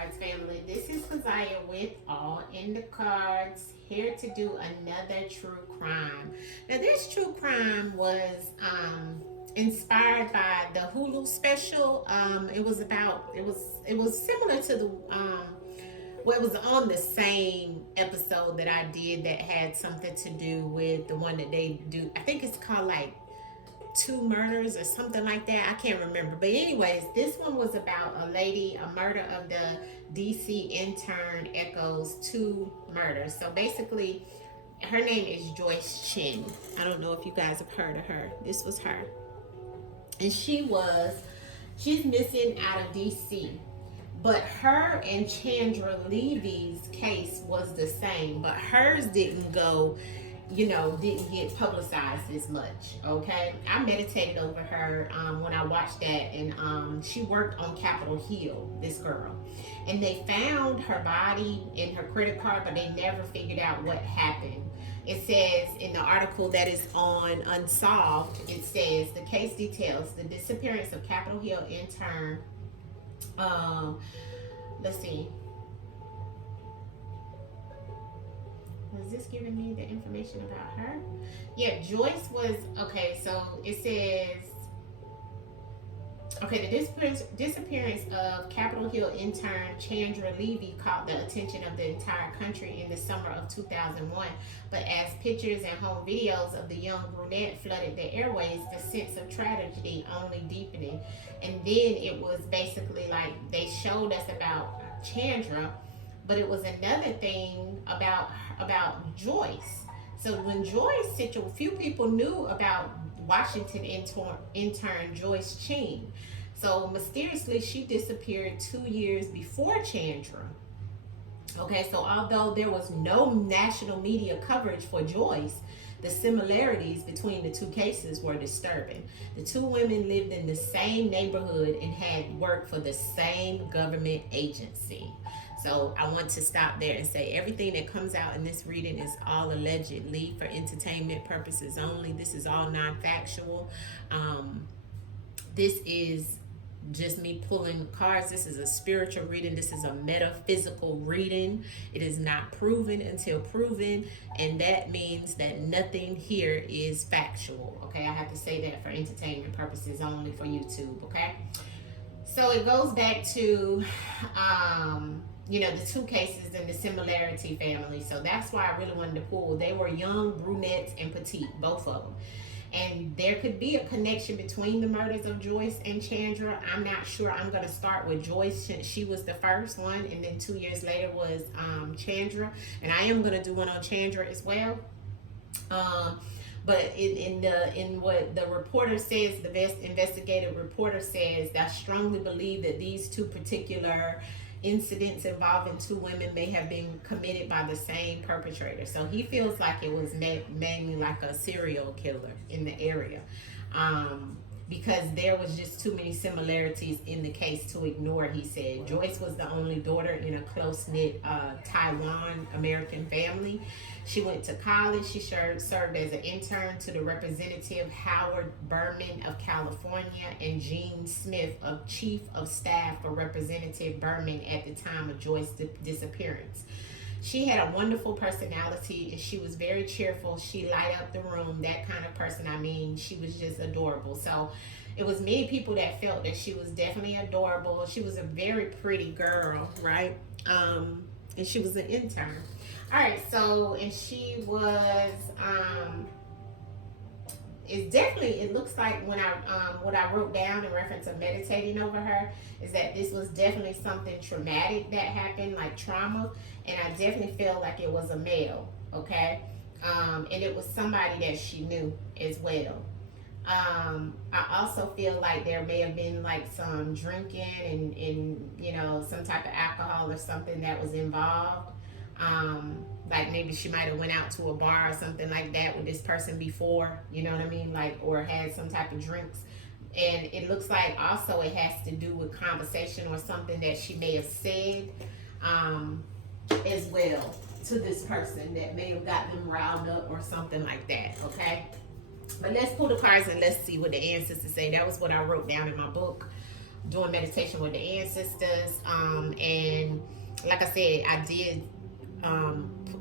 AllnDaKards family. This is Keziah with AllnDaKards, here to do another true crime. Now, this true crime was inspired by the Hulu special. It was similar to the it was on the same episode that I did that had something to do with the one that they do. I think it's called like Two Murders or something like that. I can't remember. But anyways, this one was about a murder of the DC intern echoes two murders. So basically, her name is Joyce Chiang. I don't know if you guys have heard of her. This was her. And she's missing out of DC. But her and Chandra Levy's case was the same, but hers didn't get publicized as much. Okay, I meditated over her when I watched that, and she worked on Capitol Hill, this girl, and they found her body and her credit card, but they never figured out what happened. It says in the article that is on Unsolved, it says the case details the disappearance of Capitol Hill intern. Let's see. Was this giving me the information about her? Yeah, Joyce was, okay, so it says, okay, the disappearance of Capitol Hill intern Chandra Levy caught the attention of the entire country in the summer of 2001. But as pictures and home videos of the young brunette flooded the airways, the sense of tragedy only deepening. And then it was basically like they showed us about Chandra, but it was another thing about Joyce. So when Joyce, a few people knew about Washington intern Joyce Chiang. So mysteriously, she disappeared 2 years before Chandra. Okay, so although there was no national media coverage for Joyce, the similarities between the two cases were disturbing. The two women lived in the same neighborhood and had worked for the same government agency. So I want to stop there and say everything that comes out in this reading is all allegedly for entertainment purposes only. This is all non-factual. This is just me pulling cards. This is a spiritual reading. This is a metaphysical reading. It is not proven until proven, and that means that nothing here is factual. Okay, I have to say that for entertainment purposes only for YouTube. Okay, so it goes back to the two cases and the similarity family. So that's why I really wanted to pull. They were young, brunettes, and petite, both of them. And there could be a connection between the murders of Joyce and Chandra. I'm not sure. I'm going to start with Joyce since she was the first one, and then 2 years later was Chandra. And I am going to do one on Chandra as well. But in what the reporter says, the best investigative reporter says, I strongly believe that these two particular incidents involving two women may have been committed by the same perpetrator. So he feels like it was mainly like a serial killer in the area, because there was just too many similarities in the case to ignore, he said. Joyce was the only daughter in a close-knit Taiwan American family. She went to college. She served as an intern to the Representative Howard Berman of California and Gene Smith of Chief of Staff for Representative Berman at the time of Joyce's disappearance. She had a wonderful personality, and she was very cheerful. She light up the room, that kind of person. I mean, she was just adorable. So it was many people that felt that she was definitely adorable. She was a very pretty girl, right? And she was an intern. All right, so, and she was, it looks like when what I wrote down in reference of meditating over her is that this was definitely something traumatic that happened, like trauma, and I definitely feel like it was a male, okay? And it was somebody that she knew as well. I also feel like there may have been like some drinking and some type of alcohol or something that was involved. Like maybe she might have went out to a bar or something like that with this person before, you know what I mean? Like, or had some type of drinks. And it looks like also it has to do with conversation or something that she may have said, as well to this person that may have got them riled up or something like that, okay? But let's pull the cards and let's see what the ancestors say. That was what I wrote down in my book, doing meditation with the ancestors. And like I said, I did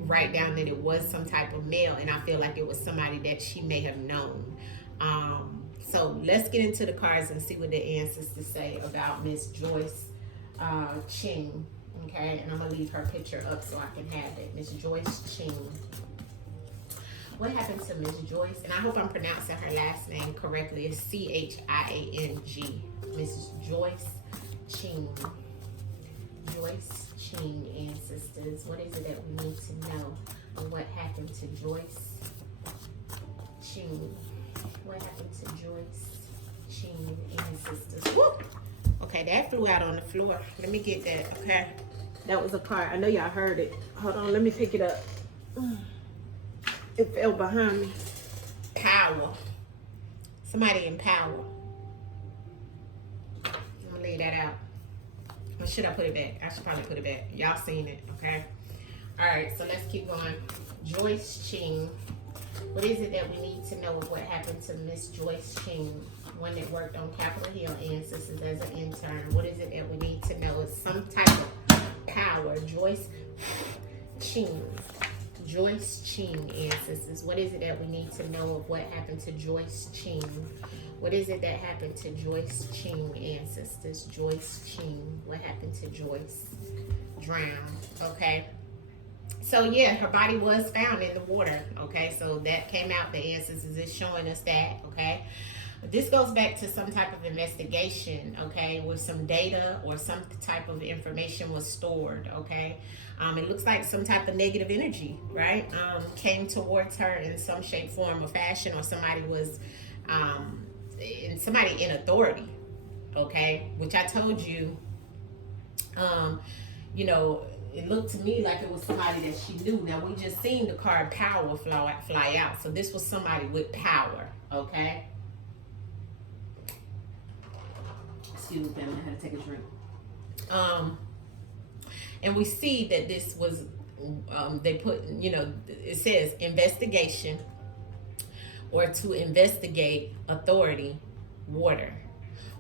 write down that it was some type of male, and I feel like it was somebody that she may have known. So let's get into the cards and see what the ancestors say about Miss Joyce Chiang. Okay, and I'm gonna leave her picture up so I can have it. Miss Joyce Chiang. What happened to Miss Joyce? And I hope I'm pronouncing her last name correctly. It's Chiang. Miss Joyce Chiang. Joyce Chiang, ancestors. What is it that we need to know? And what happened to Joyce Chiang? What happened to Joyce Chiang, ancestors? Woo! Okay, that flew out on the floor. Let me get that, okay? That was a card. I know y'all heard it. Hold on, let me pick it up. It fell behind me. Power. Somebody in power. I'm gonna lay that out. Or should I put it back? I should probably put it back. Y'all seen it, okay? All right, so let's keep going. Joyce Chiang. What is it that we need to know of what happened to Miss Joyce Chiang, one that worked on Capitol Hill Ancestors as an intern? What is it that we need to know? It's some type of power. Joyce Chiang. Joyce Chiang, ancestors. What is it that we need to know of what happened to Joyce Chiang? What is it that happened to Joyce Chiang, ancestors? Joyce Chiang. What happened to Joyce? Drowned. Okay. So yeah, her body was found in the water. Okay, so that came out. The ancestors is showing us that. Okay. But this goes back to some type of investigation, okay, where some data or some type of information was stored, okay. It looks like some type of negative energy, right, came towards her in some shape, form, or fashion, or somebody was, somebody in authority, okay, which I told you, you know, it looked to me like it was somebody that she knew. Now, we just seen the card power fly out, so this was somebody with power, okay. Excuse me, family, I had to take a drink. And we see that this was, they put, you know, it says investigation, or to investigate authority, water,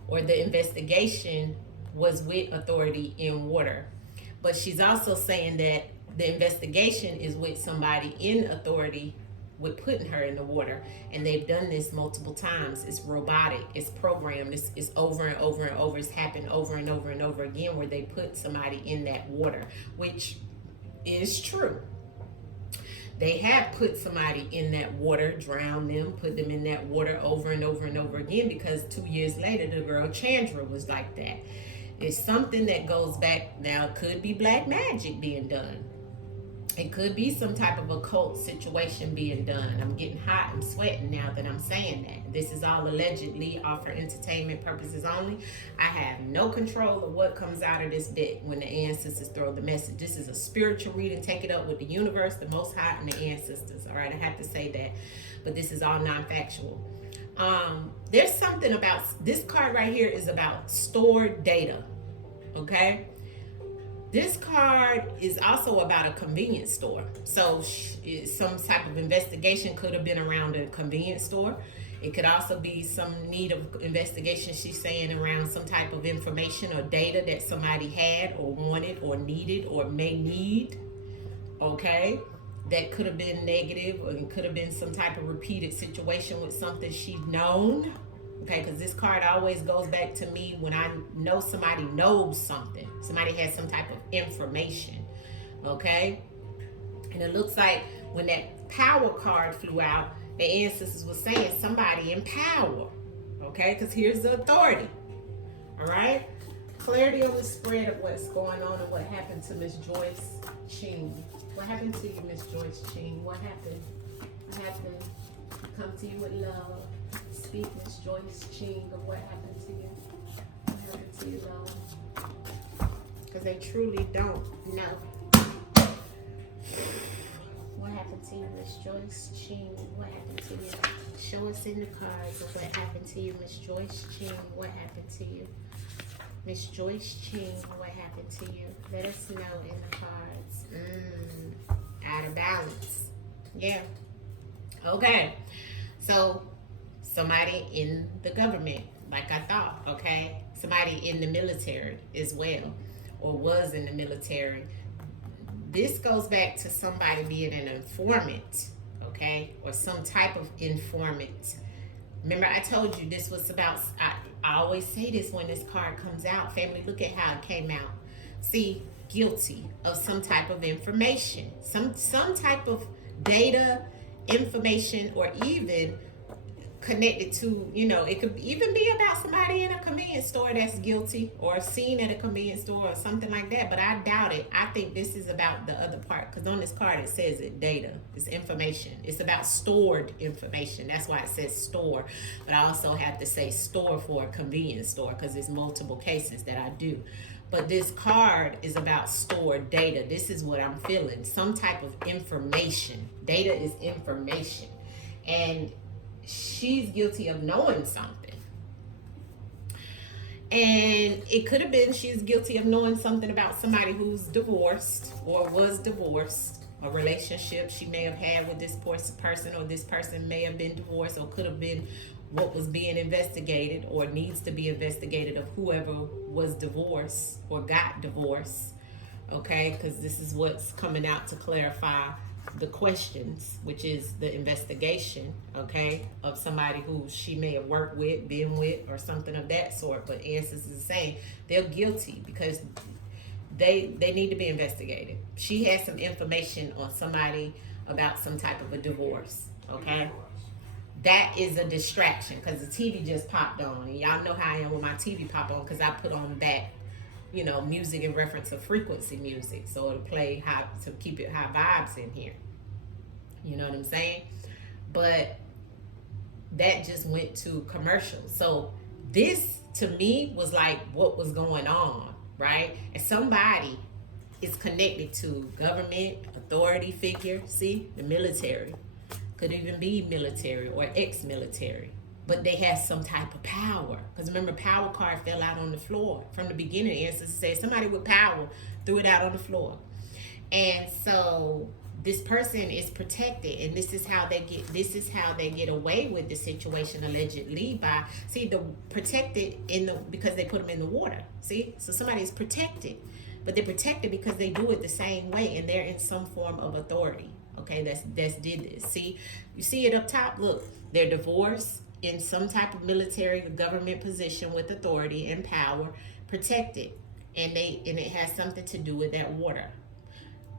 or the investigation was with authority in water. But she's also saying that the investigation is with somebody in authority with putting her in the water, and they've done this multiple times. It's robotic, it's programmed, it's over and over and over. It's happened over and over and over again where they put somebody in that water, which is true. They have put somebody in that water, drowned them, put them in that water over and over and over again, because 2 years later the girl Chandra was like that. It's something that goes back. Now, it could be black magic being done. It could be some type of occult situation being done. I'm getting hot. I'm sweating now that I'm saying that. This is all allegedly, all for entertainment purposes only. I have no control of what comes out of this deck when the ancestors throw the message. This is a spiritual reading. Take it up with the universe, the Most High, and the ancestors. All right, I have to say that. But this is all non-factual. There's something about this card right here is about stored data. Okay. This card is also about a convenience store. So some type of investigation could have been around a convenience store. It could also be some need of investigation, she's saying, around some type of information or data that somebody had or wanted or needed or may need. Okay. That could have been negative, or it could have been some type of repeated situation with something she'd known. Okay, because this card always goes back to me when I know somebody knows something. Somebody has some type of information. Okay? And it looks like when that power card flew out, the ancestors were saying somebody in power. Okay? Because here's the authority. All right? Clarity on the spread of what's going on and what happened to Miss Joyce Chiang. What happened to you, Miss Joyce Chiang? What happened? What happened? Come to you with love. Speak, Miss Joyce Chiang, of what happened to you. What happened to you, love? Because they truly don't know. What happened to you, Miss Joyce Chiang? What happened to you? Show us in the cards of what happened to you, Miss Joyce Chiang. What happened to you? Miss Joyce Chiang, what happened to you? Let us know in the cards. Out of balance. Yeah. Okay. So, somebody in the government, like I thought, okay? Somebody in the military as well. or was in the military. This goes back to somebody being an informant, okay, or some type of informant. Remember, I told you this was about, I always say this when this card comes out. Family, look at how it came out. See, guilty of some type of information, some type of data, information, or even connected to, it could even be about somebody in a convenience store that's guilty, or seen at a convenience store or something like that. But I doubt it. I think this is about the other part, because on this card it says it, data. It's information. It's about stored information. That's why it says store. But I also have to say store for a convenience store, because there's multiple cases that I do. But this card is about stored data. This is what I'm feeling. Some type of information. Data is information. And she's guilty of knowing something. And it could have been she's guilty of knowing something about somebody who's divorced or was divorced, a relationship she may have had with this person, or this person may have been divorced, or could have been what was being investigated or needs to be investigated of whoever was divorced or got divorced, okay? Because this is what's coming out to clarify the questions, which is the investigation, okay, of somebody who she may have worked with, been with, or something of that sort. But answers is saying they're guilty because they need to be investigated. She has some information on somebody about some type of a divorce, okay? That is a distraction, because the TV just popped on, and y'all know how I am when my TV pop on, because I put on back, music in reference of frequency music, so it'll play high, to keep it high vibes in here. You know what I'm saying? But that just went to commercial. So this to me was like what was going on, right? And somebody is connected to government, authority figure, see, the military. Could even be military or ex-military, but they have some type of power. Because remember, power card fell out on the floor from the beginning. Answers say somebody with power threw it out on the floor, and so this person is protected, and this is how they get away with the situation allegedly by the protected because they put them in the water. See, so somebody is protected, but they're protected because they do it the same way, and they're in some form of authority. Okay, that's did this. See, you see it up top. Look, they're divorced, in some type of military government position with authority and power, protected, and it has something to do with that water.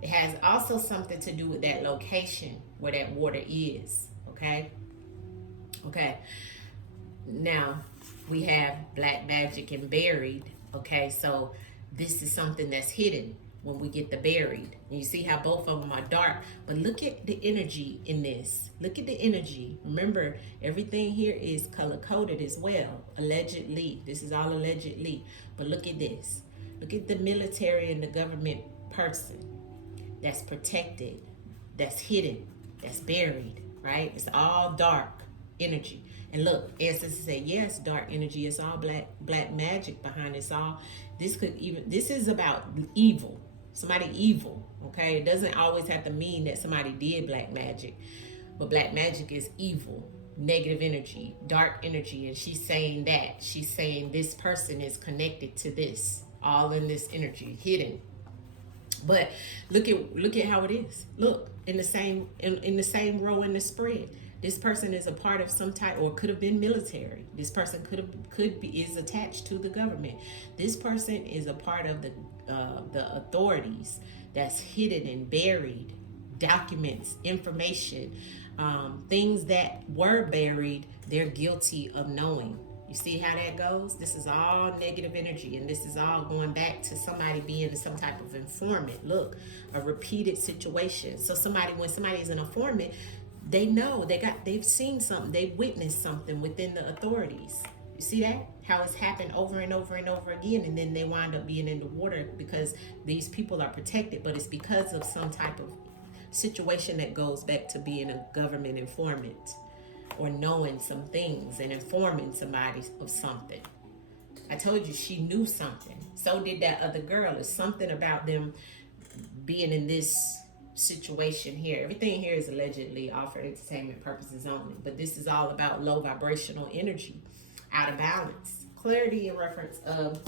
It has also something to do with that location where that water is. Okay. Now we have black magic and buried. Okay, so this is something that's hidden when we get the buried. And you see how both of them are dark, but look at the energy in this. Look at the energy. Remember, everything here is color coded as well. Allegedly, this is all allegedly. But look at this. Look at the military and the government person that's protected, that's hidden, that's buried, right? It's all dark energy. And look, ancestors say, yes, dark energy. It's all black magic behind this all. This is about evil. Somebody evil, okay? It doesn't always have to mean that somebody did black magic, but black magic is evil, negative energy, dark energy, and she's saying that. She's saying this person is connected to this, all in this energy, hidden. But look at how it is. Look, in the same row in the spread. This person is a part of some type, or could have been military. This person is attached to the government. This person is a part of the authorities that's hidden and buried, documents, information, things that were buried, they're guilty of knowing. You see how that goes? This is all negative energy, and this is all going back to somebody being some type of informant. Look, a repeated situation. So when somebody is an informant, they know, they've seen something, they've witnessed something within the authorities. You see that? How it's happened over and over and over again, and then they wind up being in the water because these people are protected, but it's because of some type of situation that goes back to being a government informant or knowing some things and informing somebody of something. I told you she knew something. So did that other girl. It's something about them being in this situation here. Everything here is allegedly all for entertainment purposes only, but this is all about low vibrational energy, out of balance. Clarity in reference of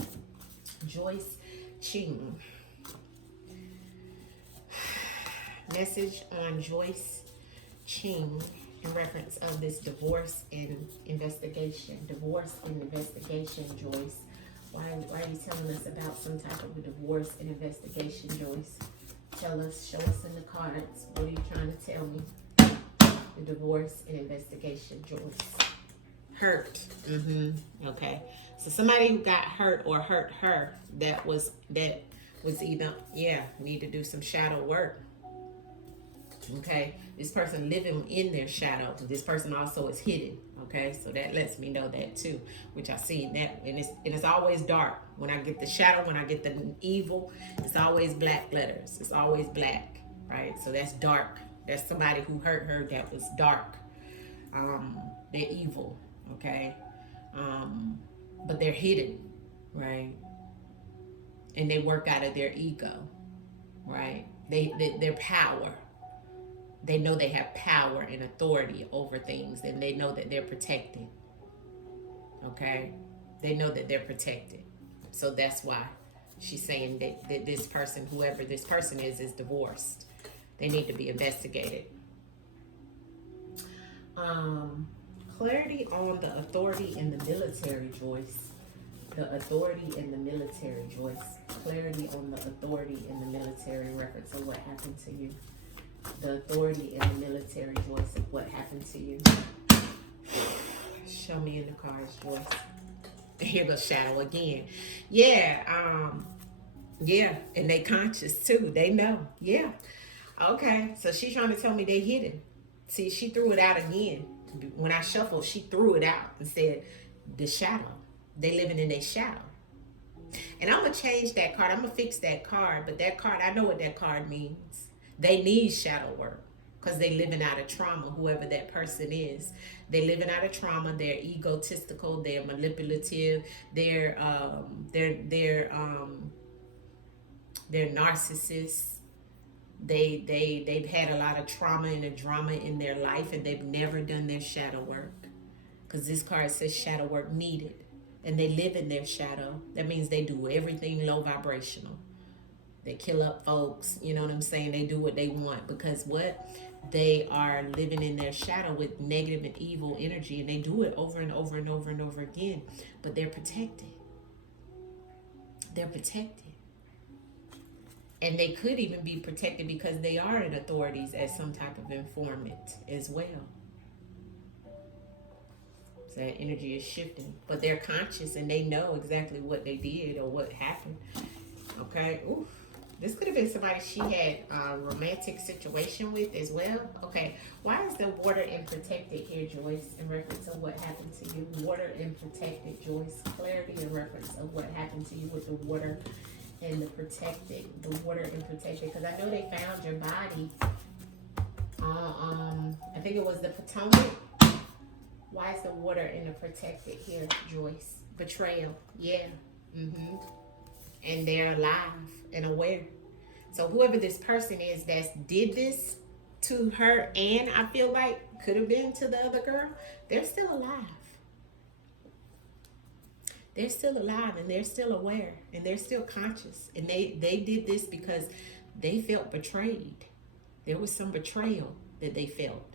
Joyce. Chiang. Message on Joyce Chiang in reference of this divorce and investigation. Divorce and investigation, Joyce. Why are you telling us about some type of a divorce and investigation, Joyce? Tell us, show us in the cards. What are you trying to tell me? The divorce and investigation, Joyce. Hurt. Okay. So somebody who got hurt or hurt her, that was either, need to do some shadow work. Okay. This person living in their shadow. This person also is hidden. Okay. So that lets me know that too, which I see that, and it's always dark. When I get the shadow, when I get the evil, it's always black letters. It's always black, right? So that's dark. That's somebody who hurt her that was dark. They're evil, okay? But they're hidden, right? And they work out of their ego, right? Their power. They know they have power and authority over things, and they know that they're protected, okay? They know that they're protected. So that's why she's saying that this person, whoever this person is divorced. They need to be investigated. Clarity on the authority in the military, Joyce. The authority in the military, Joyce. Clarity on the authority in the military in reference of what happened to you. The authority in the military, Joyce, of what happened to you. Show me in the cards, Joyce. Here goes shadow again. And they conscious too. They know. Yeah. Okay. So she's trying to tell me they hidden. See, she threw it out again. When I shuffled, she threw it out and said, the shadow. They living in their shadow. And I'm going to change that card. I'm going to fix that card. But that card, I know what that card means. They need shadow work. Because they living out of trauma, whoever that person is. They living out of trauma. They're egotistical. They're manipulative. They're narcissists. They've had a lot of trauma and a drama in their life, and they've never done their shadow work. Because this card says shadow work needed. And they live in their shadow. That means they do everything low vibrational. They kill up folks. You know what I'm saying? They do what they want. Because what? They are living in their shadow with negative and evil energy, and they do it over and over and over and over again. But they're protected. They're protected. And they could even be protected because they are in authorities as some type of informant as well. So that energy is shifting. But they're conscious and they know exactly what they did or what happened. Okay. Oof. This could have been somebody she had a romantic situation with as well. Okay. Why is the water and protected here, Joyce, in reference of what happened to you? Water and protected, Joyce. Clarity in reference of what happened to you with the water and the protected. The water and protected. Because I know they found your body. I think it was the Potomac. Why is the water and the protected here, Joyce? Betrayal. Yeah. And they're alive and aware. So whoever this person is that did this to her, and I feel like could have been to the other girl, they're still alive. They're still alive and they're still aware and they're still conscious. And they did this because they felt betrayed. There was some betrayal that they felt.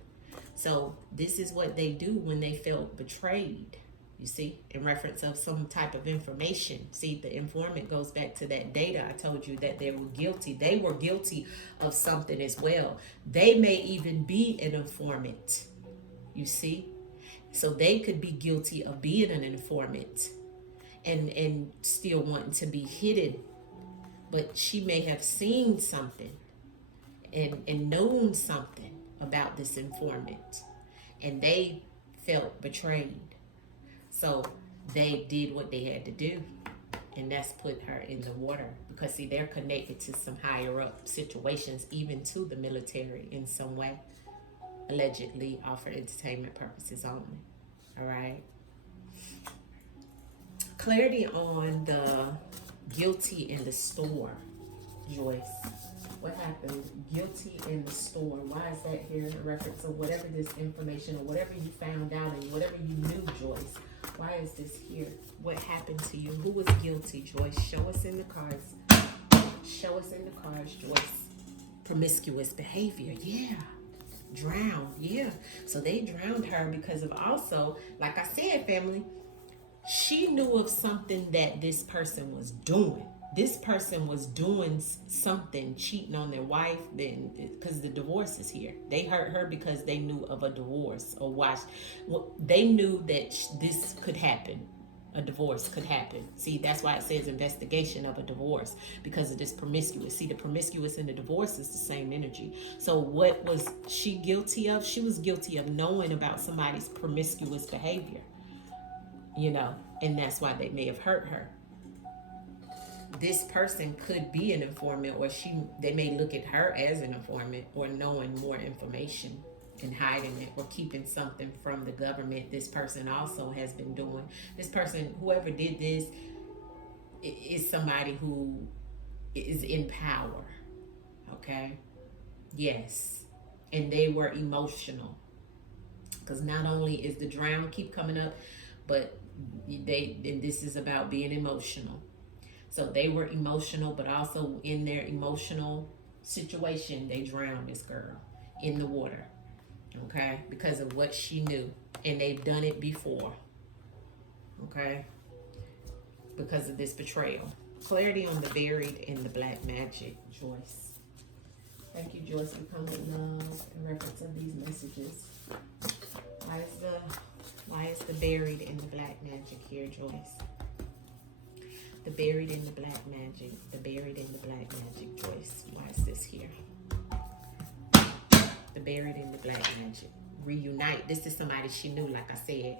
So this is what they do when they felt betrayed. You see, in reference of some type of information. See, the informant goes back to that data. I told you that they were guilty. They were guilty of something as well. They may even be an informant. You see? So they could be guilty of being an informant and still wanting to be hidden. But she may have seen something and known something about this informant. And they felt betrayed. So they did what they had to do, and that's put her in the water. Because, see, they're connected to some higher up situations, even to the military in some way, allegedly, all for entertainment purposes only. All right. Clarity on the guilty in the store, Joyce. What happened? Guilty in the store. Why is that here in reference to whatever this information or whatever you found out and whatever you knew, Joyce? Why is this here? What happened to you? Who was guilty, Joyce? Show us in the cards. Show us in the cards, Joyce. Promiscuous behavior, yeah. Drowned, yeah. So they drowned her because of also, like I said, family, she knew of something that this person was doing. This person was doing something, cheating on their wife, then because the divorce is here. They hurt her because they knew of a divorce or watched. Well, they knew that this could happen. A divorce could happen. See, that's why it says investigation of a divorce, because of this promiscuous. See, the promiscuous and the divorce is the same energy. So what was she guilty of? She was guilty of knowing about somebody's promiscuous behavior, you know, and that's why they may have hurt her. This person could be an informant, or they may look at her as an informant, or knowing more information and hiding it or keeping something from the government. This person also has been doing. This person, whoever did this, is somebody who is in power. Okay? Yes. And they were emotional. Because not only is the drown keep coming up, but this is about being emotional. So they were emotional, but also in their emotional situation, they drowned this girl in the water. Okay, because of what she knew, and they've done it before. Okay, because of this betrayal. Clarity on the buried and the black magic, Joyce. Thank you, Joyce, for coming in reference of these messages. Why is the buried and the black magic here, Joyce? The buried in the black magic. The buried in the black magic, Joyce. Why is this here? The buried in the black magic. Reunite. This is somebody she knew, like I said.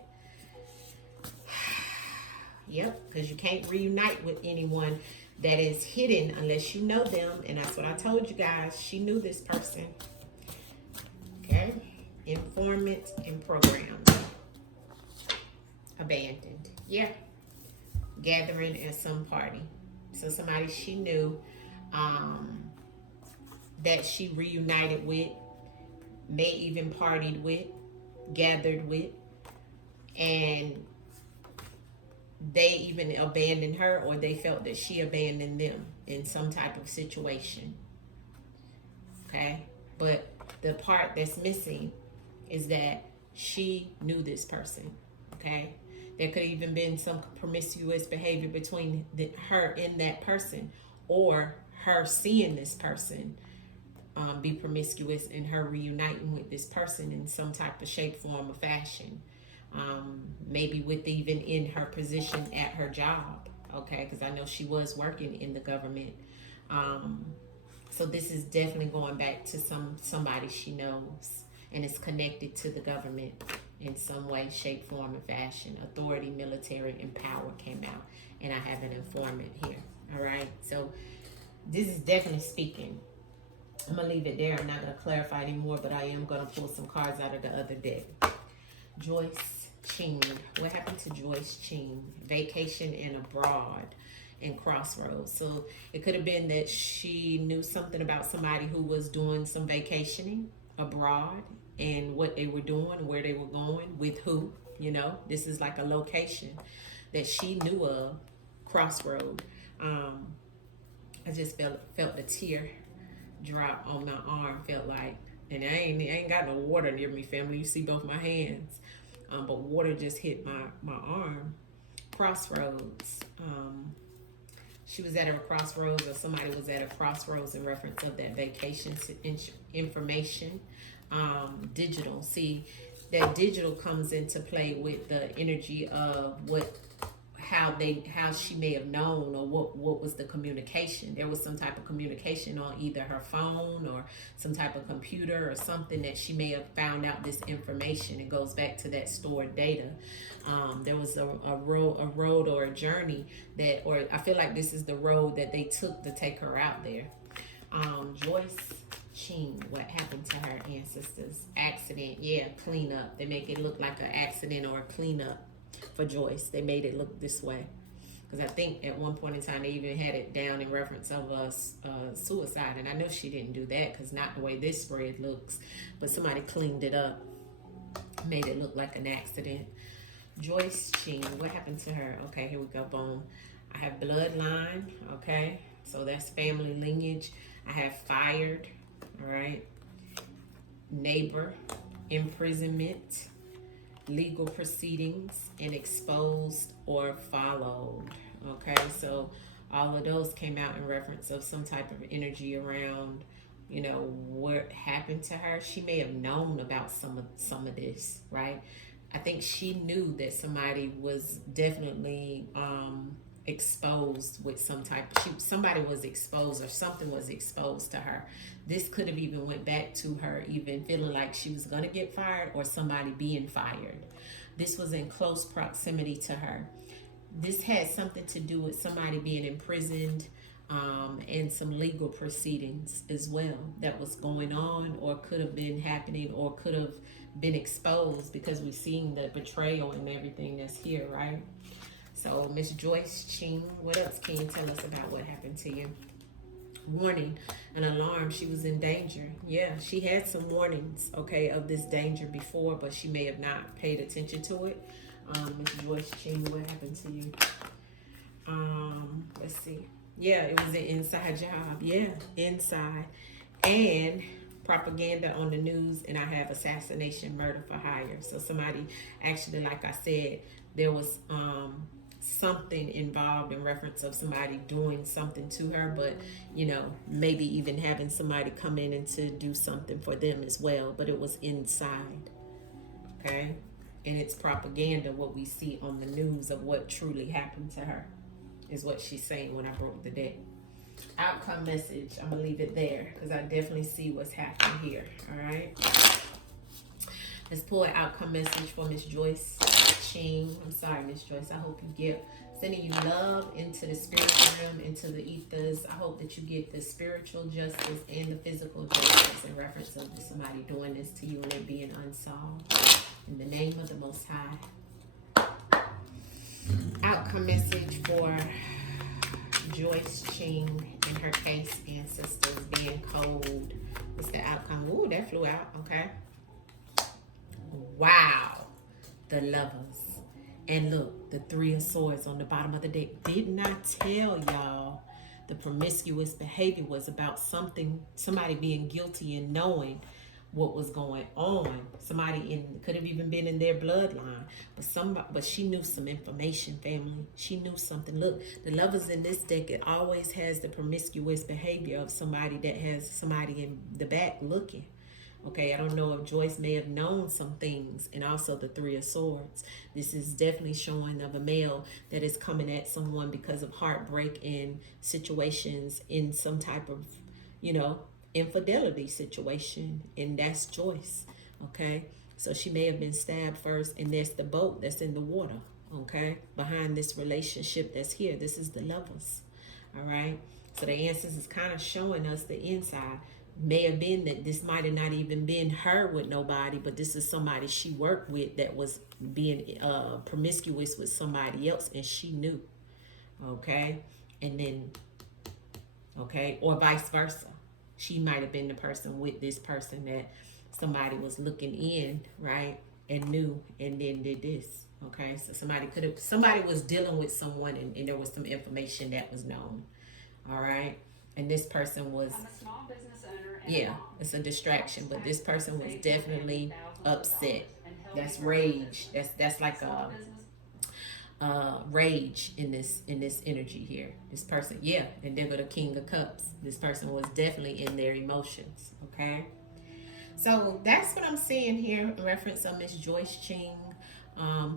Yep, because you can't reunite with anyone that is hidden unless you know them. And that's what I told you guys. She knew this person. Okay. Informant and programmed. Abandoned. Yeah. Gathering at some party. So somebody she knew that she reunited with, may even partied with, gathered with, and they even abandoned her, or they felt that she abandoned them in some type of situation. Okay? But the part that's missing is that she knew this person. Okay? There could even been some promiscuous behavior between her and that person, or her seeing this person be promiscuous and her reuniting with this person in some type of shape, form, or fashion. Maybe with even in her position at her job. Okay, because I know she was working in the government. So this is definitely going back to somebody she knows, and it's connected to the government in some way, shape, form, and fashion. Authority, military, and power came out. And I have an informant here. All right. So this is definitely speaking. I'm going to leave it there. I'm not going to clarify anymore, but I am going to pull some cards out of the other deck. Joyce Chiang. What happened to Joyce Chiang? Vacation and abroad and crossroads. So it could have been that she knew something about somebody who was doing some vacationing abroad, and what they were doing, where they were going, with who, you know. This is like a location that she knew of, crossroad. I just felt a tear drop on my arm, felt like, and I ain't got no water near me, family. You see both my hands. But water just hit my arm. Crossroads. She was at a crossroads, or somebody was at a crossroads in reference of that vacation information. Digital. See, that digital comes into play with the energy of how she may have known, or what was the communication. There was some type of communication on either her phone or some type of computer or something that she may have found out this information. It goes back to that stored data. There was a road or a journey that, or I feel like this is the road that they took to take her out there. Joyce Chiang, what happened to her ancestors? Accident, yeah, cleanup. They make it look like an accident or a cleanup for Joyce. They made it look this way, because I think at one point in time they even had it down in reference of suicide, and I know she didn't do that, because not the way this spread looks, but somebody cleaned it up, made it look like an accident. Joyce Chiang, what happened to her? Okay, here we go, boom. I have bloodline, okay, So that's family lineage. I have fired, all right, neighbor, imprisonment, legal proceedings, and exposed or followed. Okay, so all of those came out in reference of some type of energy around, you know, what happened to her. She may have known about some of this, right? I think she knew that somebody was definitely exposed with some type. Somebody was exposed, or something was exposed to her. This could have even went back to her even feeling like she was gonna get fired, or somebody being fired. This was in close proximity to her. This had something to do with somebody being imprisoned, and some legal proceedings as well that was going on, or could have been happening, or could have been exposed, because we've seen the betrayal and everything that's here, right? So Miss Joyce Chiang, what else can you tell us about what happened to you? Warning, an alarm. She was in danger. Yeah, she had some warnings, okay, of this danger before, but she may have not paid attention to it. Miss Joyce Chiang, what happened to you? Let's see. Yeah, it was an inside job. Yeah, inside. And propaganda on the news, and I have assassination, murder for hire. So somebody actually, like I said, there was something involved in reference of somebody doing something to her, but you know, maybe even having somebody come in and to do something for them as well, but it was inside. Okay, and it's propaganda, what we see on the news of what truly happened to her is what she's saying when I broke the deck. Outcome message, I'm gonna leave it there because I definitely see what's happening here. All right, let's pull an outcome message for Miss Joyce Chiang. I'm sorry, Miss Joyce. I hope you get sending you love into the spiritual realm, into the ethers. I hope that you get the spiritual justice and the physical justice in reference of somebody doing this to you and it being unsolved. In the name of the Most High. Outcome message for Joyce Chiang and her case ancestors being cold. What's the outcome? Ooh, that flew out. Okay. Wow. The Lovers. And look, the Three of Swords on the bottom of the deck. Didn't I tell y'all the promiscuous behavior was about somebody being guilty and knowing what was going on. Somebody could have even been in their bloodline, but she knew some information, family. She knew something. Look, the Lovers in this deck, it always has the promiscuous behavior of somebody that has somebody in the back looking. Okay, I don't know if Joyce may have known some things. And also the Three of Swords. This is definitely showing of a male that is coming at someone because of heartbreak in situations, in some type of, you know, infidelity situation. And that's Joyce. Okay, so she may have been stabbed first, and there's the boat that's in the water. Okay, behind this relationship that's here. This is the Lovers. All right, so the answers is kind of showing us the inside. May have been that this might have not even been her with nobody, but this is somebody she worked with that was being promiscuous with somebody else, and she knew. Okay, and then, okay, or vice versa. She might have been the person with this person that somebody was looking in, right, and knew, and then did this. Okay, so somebody was dealing with someone, and there was some information that was known. All right, and this person was, I'm a small business owner. yeah, it's a distraction, but this person was definitely upset. That's rage. That's like a rage in this energy here. This person, yeah, and there go the King of Cups. This person was definitely in their emotions. Okay, so that's what I'm seeing here in reference of Miss Joyce Chiang.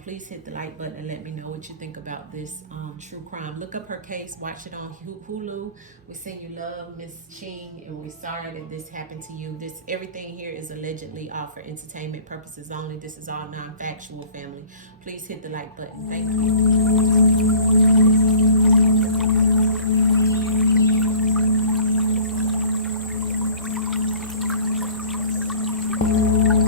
Please hit the like button and let me know what you think about this true crime. Look up her case, watch it on Hulu. We send you love, Miss Chiang, and we're sorry that this happened to you. Everything here is allegedly all for entertainment purposes only. This is all non-factual, family. Please hit the like button. Thank you.